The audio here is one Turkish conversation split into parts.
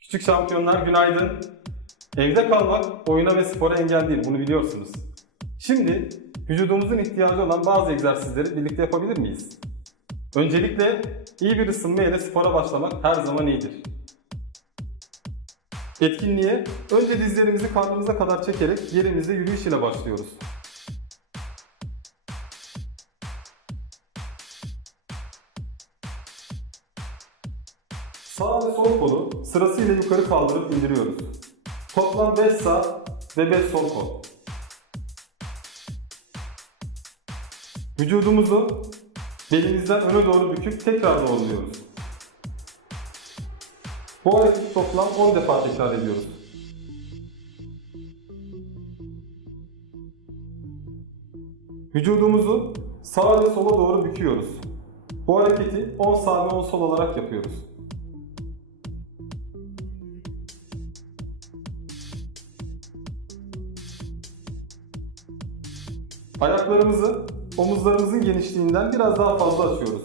Küçük şampiyonlar günaydın. Evde kalmak oyuna ve spora engel değil, bunu biliyorsunuz. Şimdi vücudumuzun ihtiyacı olan bazı egzersizleri birlikte yapabilir miyiz? Öncelikle iyi bir ısınma ile spora başlamak her zaman iyidir. Etkinliğe önce dizlerimizi karnımıza kadar çekerek yerimizde yürüyüş ile başlıyoruz. Sağ ve sol kolu sırasıyla yukarı kaldırıp indiriyoruz. Toplam 5 sağ ve 5 sol kol. Vücudumuzu belimizden öne doğru büküp tekrar doğruluyoruz. Bu hareketi toplam 10 defa tekrar ediyoruz. Vücudumuzu sağa ve sola doğru büküyoruz. Bu hareketi 10 sağ ve 10 sol olarak yapıyoruz. Ayaklarımızı omuzlarımızın genişliğinden biraz daha fazla açıyoruz.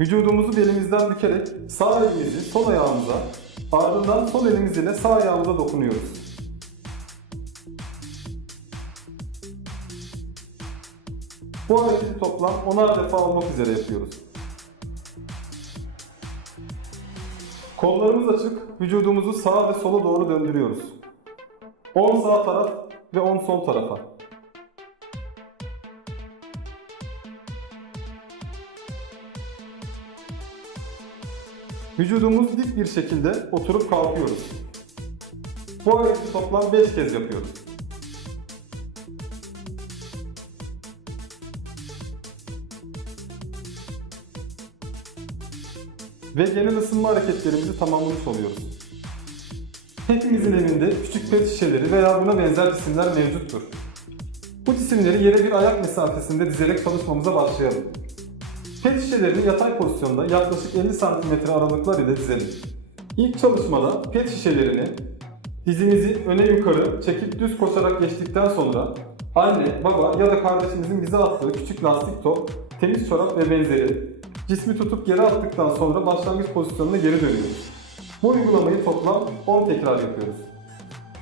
Vücudumuzu belimizden bükerek sağ elimizi sol ayağımıza, ardından sol elimiz ile sağ ayağımıza dokunuyoruz. Bu hareketi toplam 10'ar defa olmak üzere yapıyoruz. Kollarımız açık, vücudumuzu sağa ve sola doğru döndürüyoruz. 10 sağ taraf ve 10 sol tarafa. Vücudumuz dik bir şekilde oturup kalkıyoruz. Bu hareketi toplam 5 kez yapıyoruz. Ve genel ısınma hareketlerimizi tamamlamış oluyoruz. Hepimizin evinde küçük pet şişeleri veya buna benzer cisimler mevcuttur. Bu cisimleri yere bir ayak mesafesinde dizerek çalışmamıza başlayalım. Pet şişelerini yatay pozisyonda yaklaşık 50 cm aralıklar ile dizelim. İlk çalışmada pet şişelerini dizimizi öne yukarı çekip düz koşarak geçtikten sonra anne, baba ya da kardeşimizin bize attığı küçük lastik top, temiz çorap ve benzeri cismi tutup yere attıktan sonra başlangıç pozisyonuna geri dönüyoruz. Bu uygulamayı toplam 10 tekrar yapıyoruz.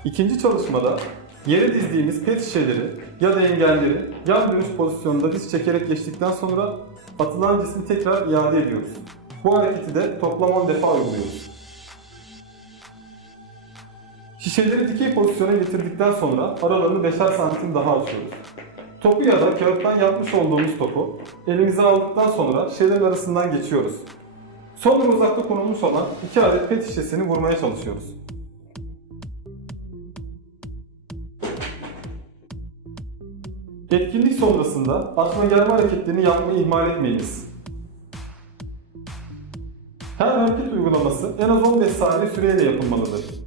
İkinci çalışmada yere dizdiğimiz pet şişeleri ya da engelleri yan dönüş pozisyonunda diz çekerek geçtikten sonra atılan cismi tekrar iade ediyoruz. Bu hareketi de toplam 10 defa uyguluyoruz. Şişeleri dikey pozisyona getirdikten sonra aralarını 5'er santim daha açıyoruz. Topu ya da kağıttan yapmış olduğumuz topu elimize aldıktan sonra şişelerin arasından geçiyoruz. Son bir uzakta konulmuş olan iki adet pet şişesini vurmaya çalışıyoruz. Etkinlik sonrasında açma germe hareketlerini yapmayı ihmal etmeyiniz. Her hareket uygulaması en az 15 saniye süreyle yapılmalıdır.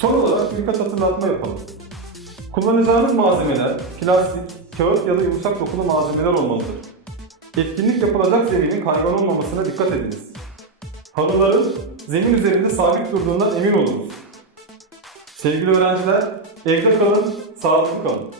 Son olarak birkaç hatırlatma yapalım. Kullanacağınız malzemeler plastik, kağıt ya da yumuşak dokulu malzemeler olmalıdır. Etkinlik yapılacak zeminin kaygan olmamasına dikkat ediniz. Halıların zemin üzerinde sabit durduğundan emin olunuz. Sevgili öğrenciler, evde kalın, sağlıklı kalın.